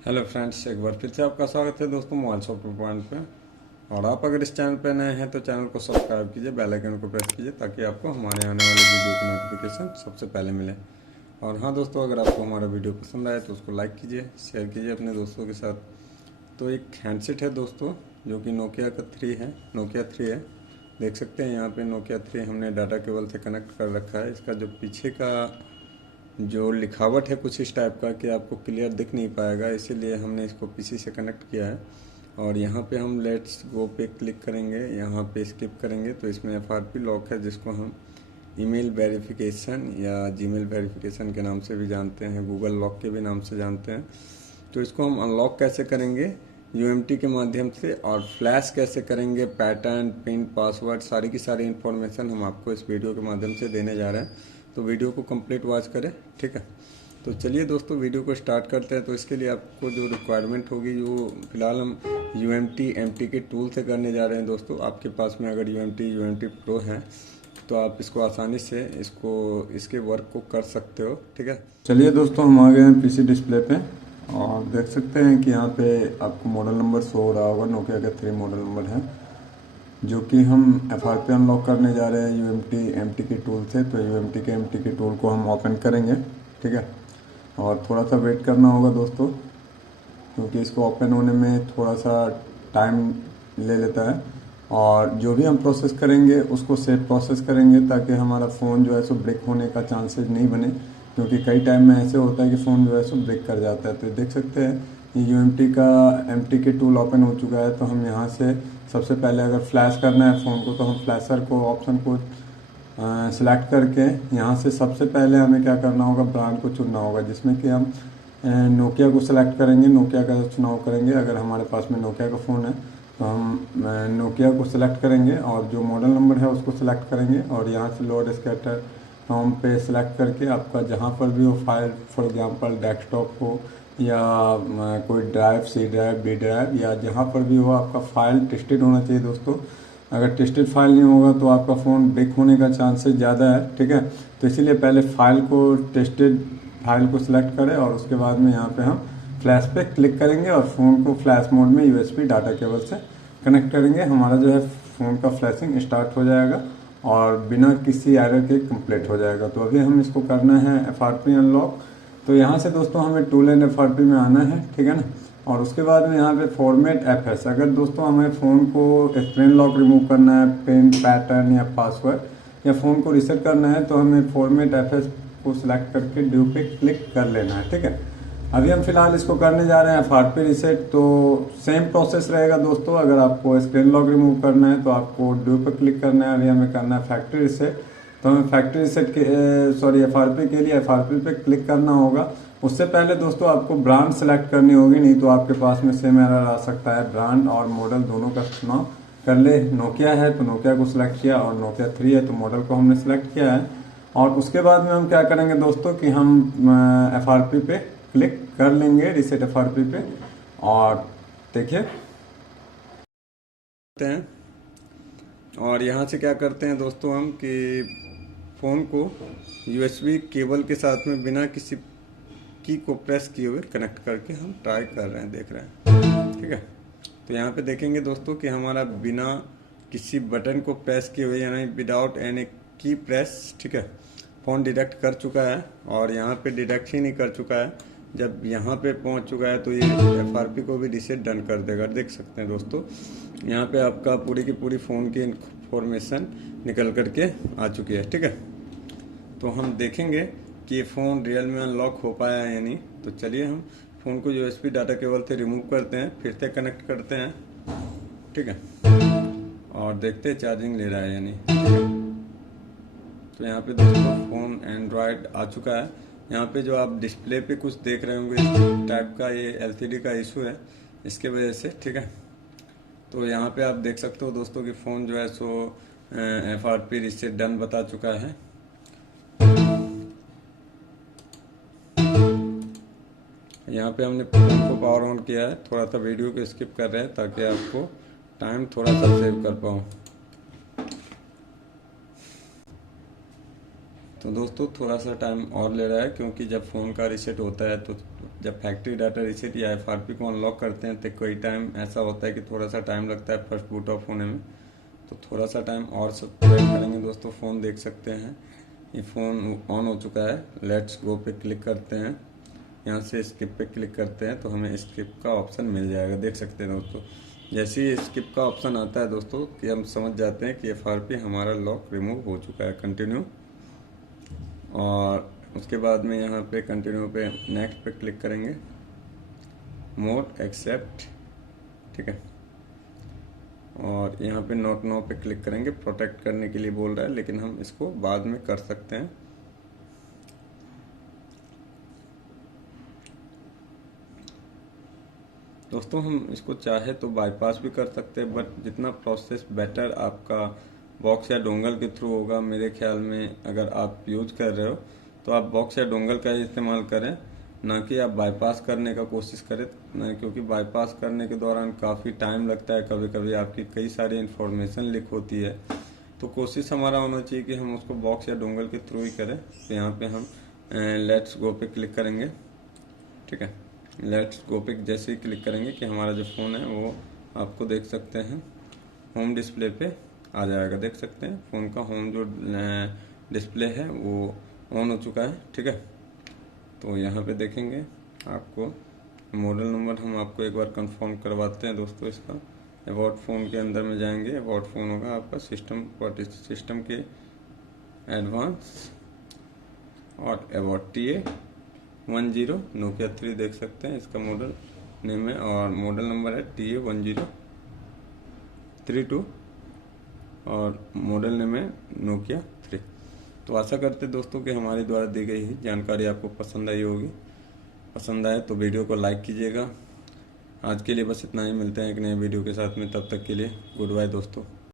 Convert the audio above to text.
Hello friends, एक बार फिर से आपका स्वागत है दोस्तों मोबाइल सॉफ्टवेयर पॉइंट पे। और आप अगर इस चैनल पे नए हैं तो चैनल को सब्सक्राइब कीजिए, बेल आइकन को प्रेस कीजिए ताकि आपको हमारे आने वाले वीडियो की नोटिफिकेशन सबसे पहले मिले। और हाँ दोस्तों, अगर आपको हमारा वीडियो पसंद आए तो उसको लाइक कीजिए, शेयर कीजिए अपने दोस्तों के साथ। तो एक हैंडसेट है दोस्तों जो कि नोकिया का 3 है, नोकिया 3 है। देख सकते हैं यहाँ पे नोकिया 3 हमने डाटा केबल से कनेक्ट कर रखा है। इसका जो पीछे का जो लिखावट है कुछ इस टाइप का कि आपको क्लियर दिख नहीं पाएगा, इसीलिए हमने इसको पीसी से कनेक्ट किया है। और यहाँ पे हम लेट्स गो पे क्लिक करेंगे, यहाँ पे स्किप करेंगे तो इसमें एफआरपी लॉक है, जिसको हम ईमेल वेरिफिकेशन या जीमेल वेरिफिकेशन के नाम से भी जानते हैं, गूगल लॉक के भी नाम से जानते हैं। तो इसको हम अनलॉक कैसे करेंगे यूएमटी के माध्यम से, और फ्लैश कैसे करेंगे, पैटर्न, पिन, पासवर्ड, सारी की सारी इन्फॉर्मेशन हम आपको इस वीडियो के माध्यम से देने जा रहे हैं। तो वीडियो को कंप्लीट वॉच करें, ठीक है। तो चलिए दोस्तों वीडियो को स्टार्ट करते हैं। तो इसके लिए आपको जो रिक्वायरमेंट होगी, जो फिलहाल हम एमटी के टूल से करने जा रहे हैं दोस्तों। आपके पास में अगर यूएमटी प्रो है तो आप इसको आसानी से इसके वर्क को कर सकते हो, ठीक है। चलिए दोस्तों, हम आ गए हैं पीसी डिस्प्ले पे और देख सकते हैं कि यहाँ पे आपको मॉडल नंबर शो हो रहा होगा। नोकिया का 3 मॉडल नंबर है, जो कि हम एफआरपी अनलॉक करने जा रहे हैं एमटी के टूल से। तो एमटी के टूल को हम ओपन करेंगे, ठीक है। और थोड़ा सा वेट करना होगा दोस्तों, क्योंकि इसको ओपन होने में थोड़ा सा टाइम ले लेता है। और जो भी हम प्रोसेस करेंगे उसको सेफ प्रोसेस करेंगे ताकि हमारा फ़ोन जो है सो ब्रेक होने का चांसेस नहीं बने, क्योंकि कई टाइम में ऐसे होता है कि फ़ोन जो है सो ब्रेक कर जाता है। तो देख सकते हैं ये एमटी के टूल ओपन हो चुका है। तो हम यहाँ से सबसे पहले अगर फ्लैश करना है फ़ोन को, तो हम फ्लैशर को ऑप्शन को सिलेक्ट करके यहाँ से सबसे पहले हमें क्या करना होगा, ब्रांड को चुनना होगा, जिसमें कि हम नोकिया को सिलेक्ट करेंगे, नोकिया का चुनाव करेंगे। अगर हमारे पास में नोकिया का फ़ोन है तो हम नोकिया को सिलेक्ट करेंगे और जो मॉडल नंबर है उसको सिलेक्ट करेंगे। और यहाँ से लोड स्कैटर टॉम पे सिलेक्ट करके आपका जहाँ पर भी हो फाइल, फॉर एग्जांपल डेस्कटॉप हो या कोई drive, C drive, B drive, या जहाँ पर भी हो आपका फ़ाइल टेस्टेड होना चाहिए दोस्तों। अगर टेस्टेड फाइल नहीं होगा तो आपका फ़ोन ब्रेक होने का चांसेस ज़्यादा है, ठीक है। तो इसीलिए पहले फाइल को, टेस्टेड फाइल को सिलेक्ट करें और उसके बाद में यहाँ पे हम फ्लैश पे क्लिक करेंगे और फ़ोन को फ्लैश मोड में यूएसबी डाटा केबल से कनेक्ट करेंगे। हमारा जो है फ़ोन का फ्लैशिंग स्टार्ट हो जाएगा और बिना किसी एरर के कंप्लीट हो जाएगा। तो अभी हम इसको करना है एफआरपी अनलॉक। तो यहाँ से दोस्तों हमें टूल एंड एफआरपी में आना है, ठीक है ना। और उसके बाद में यहाँ पे फॉर्मेट एफएस, अगर दोस्तों हमें फ़ोन को स्क्रीन लॉक रिमूव करना है, पिन, पैटर्न या पासवर्ड, या फ़ोन को रीसेट करना है, तो हमें फॉर्मेट एफएस को सिलेक्ट करके ड्यू पे क्लिक कर लेना है, ठीक है। अभी हम फिलहाल इसको करने जा रहे हैं एफआरपी रीसेट। तो सेम प्रोसेस रहेगा दोस्तों। अगर आपको स्क्रीन लॉक रिमूव करना है तो आपको ड्यू पे क्लिक करना है। अभी हमें करना है फैक्ट्री रीसेट। तो हमें फैक्ट्री रीसेट के एफआरपी के लिए एफआरपी पे क्लिक करना होगा। उससे पहले दोस्तों आपको ब्रांड सेलेक्ट करनी होगी, नहीं तो आपके पास में सेम एरर आ सकता है। ब्रांड और मॉडल दोनों का चुनाव कर ले। नोकिया है तो नोकिया को सिलेक्ट किया, और नोकिया 3 है तो मॉडल को हमने सिलेक्ट किया है। और उसके बाद में हम क्या करेंगे दोस्तों कि हम एफआरपी पे क्लिक कर लेंगे, रीसेट एफआरपी पे। और देखिए और यहाँ से क्या करते हैं दोस्तों हम कि फ़ोन को यूएसबी केबल के साथ में बिना किसी की को प्रेस किए हुए कनेक्ट करके हम ट्राई कर रहे हैं, देख रहे हैं, ठीक है। तो यहाँ पे देखेंगे दोस्तों कि हमारा बिना किसी बटन को प्रेस किए हुए, यानी विदाउट एनी की प्रेस, ठीक है, फ़ोन डिटेक्ट कर चुका है। और यहाँ पे डिटेक्ट ही नहीं कर चुका है, जब यहाँ पे पहुँच चुका है तो ये एफआरपी को भी रीसेट डन कर देगा। देख सकते हैं दोस्तों, यहाँ पे आपका पूरी की पूरी फ़ोन की इंफॉर्मेशन निकल करके आ चुकी है, ठीक है। तो हम देखेंगे कि ये फ़ोन रियल में अनलॉक हो पाया है या नहीं। तो चलिए हम फ़ोन को यूएसबी डाटा केबल से रिमूव करते हैं, फिर से कनेक्ट करते हैं, ठीक है, और देखते हैं चार्जिंग ले रहा है या नहीं, ठीक है। तो यहाँ पे दोस्तों फ़ोन एंड्रॉयड आ चुका है। यहाँ पे जो आप डिस्प्ले पे कुछ देख रहे होंगे इस टाइप का, ये एलसीडी का इशू है, इसके वजह से, ठीक है। तो यहाँ पे आप देख सकते हो दोस्तों कि फ़ोन जो है सो एफआरपी रीसेट डन बता चुका है। यहाँ पे हमने फ़ोन को पावर ऑन किया है। थोड़ा सा वीडियो को स्किप कर रहे हैं ताकि आपको टाइम थोड़ा सा सेव कर पाऊँ। तो दोस्तों थोड़ा सा टाइम और ले रहा है, क्योंकि जब फ़ोन का रीसेट होता है तो जब फैक्ट्री डाटा रीसेट या FRP को अनलॉक करते हैं तो कोई टाइम ऐसा होता है कि थोड़ा सा टाइम लगता है फर्स्ट बूट ऑफ होने में। तो थोड़ा सा टाइम और सब वेट करेंगे दोस्तों। फ़ोन देख सकते हैं ये फ़ोन ऑन हो चुका है। लेट्स गो पे क्लिक करते हैं, यहाँ से स्किप पे क्लिक करते हैं तो हमें स्किप का ऑप्शन मिल जाएगा। देख सकते हैं दोस्तों, जैसे ही स्किप का ऑप्शन आता है दोस्तों कि हम समझ जाते हैं कि FRP हमारा लॉक रिमूव हो चुका है। कंटिन्यू, और उसके बाद में यहाँ पे कंटिन्यू पे नेक्स्ट पे क्लिक करेंगे, मोड एक्सेप्ट, ठीक है। और यहाँ पे नोट नो पे क्लिक करेंगे। प्रोटेक्ट करने के लिए बोल रहा है, लेकिन हम इसको बाद में कर सकते हैं। दोस्तों हम इसको चाहे तो बाईपास भी कर सकते हैं, बट जितना प्रोसेस बेटर आपका बॉक्स या डोंगल के थ्रू होगा, मेरे ख्याल में अगर आप यूज कर रहे हो तो आप बॉक्स या डोंगल का ही इस्तेमाल करें, ना कि आप बाईपास करने का कोशिश करें। क्योंकि बाईपास करने के दौरान काफ़ी टाइम लगता है, कभी कभी आपकी कई सारी इन्फॉर्मेशन लीक होती है। तो कोशिश हमारा होना चाहिए कि हम उसको बॉक्स या डोंगल के थ्रू ही करें। तो यहाँ पे हम लेट्स गो पे क्लिक करेंगे, ठीक है। लेट्स गो पे जैसे ही क्लिक करेंगे कि हमारा जो फ़ोन है वो आपको देख सकते हैं होम डिस्प्ले पे आ जाएगा। देख सकते हैं फ़ोन का होम जो डिस्प्ले है वो ऑन हो चुका है, ठीक है। तो यहाँ पे देखेंगे आपको मॉडल नंबर हम आपको एक बार कंफर्म करवाते हैं दोस्तों। इसका अबाउट फ़ोन के अंदर में जाएंगे, अबाउट फ़ोन होगा आपका सिस्टम के एडवांस और अबाउट TA10 नोकिया 3 देख सकते हैं इसका मॉडल नेम है, और मॉडल नंबर है TA1032 और मॉडल नेम है नोकिया 3। तो आशा करते दोस्तों कि हमारे द्वारा दी गई ही जानकारी आपको पसंद आई होगी। पसंद आए तो वीडियो को लाइक कीजिएगा। आज के लिए बस इतना ही, मिलते हैं एक नए वीडियो के साथ में। तब तक के लिए गुड बाय दोस्तों।